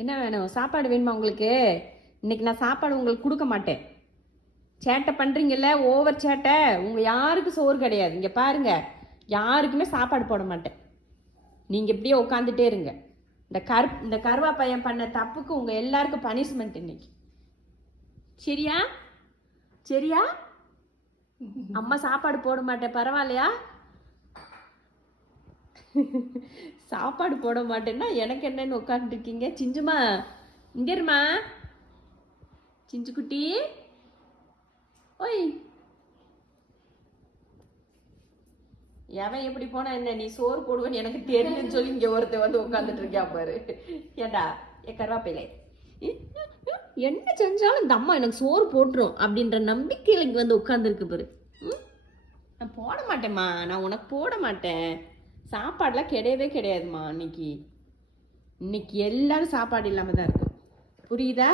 என்ன வேணும்? சாப்பாடு வேணுமா உங்களுக்கு? இன்னைக்கு நான் சாப்பாடு உங்களுக்கு கொடுக்க மாட்டேன். சேட்டை பண்ணுறீங்கல்ல, ஓவர் சேட்டை. உங்கள் யாருக்கும் சோறு கிடையாது. இங்கே பாருங்க, யாருக்குமே சாப்பாடு போட மாட்டேன். நீங்கள் இப்படியே உட்காந்துட்டே இருங்க. இந்த கருவா பையன் பண்ண தப்புக்கு உங்கள் எல்லாருக்கும் பனிஷ்மெண்ட் இன்னைக்கு. சரியா? சரியா? அம்மா சாப்பாடு போட மாட்டேன், பரவாயில்லையா? சாப்பாடு போட மாட்டேன்னா எனக்கு என்னன்னு உட்காந்துருக்கீங்க. சிஞ்சுமா, இங்க இருமா. சிஞ்சு குட்டி, ஓய். எவன் எப்படி போனா என்ன? நீ சோறு போடுவேன்னு எனக்கு தெரியுன்னு சொல்லி இங்க ஒருத்தன் வந்து உட்காந்துட்டு இருக்கியா பாரு. ஏண்டா என் கருவாப்பையில என்ன செஞ்சாலும் இந்த அம்மா எனக்கு சோறு போட்டுரும் அப்படின்ற நம்பிக்கையில் இங்கே வந்து உட்காந்துருக்கு பாரு. நான் போட மாட்டேம்மா, நான் உனக்கு போட மாட்டேன். சாப்பாடுலாம் கிடையவே கிடையாதுமா. இன்னைக்கு எல்லாரும் சாப்பாடு இல்லாமல் தான் இருக்கு. புரியுதா?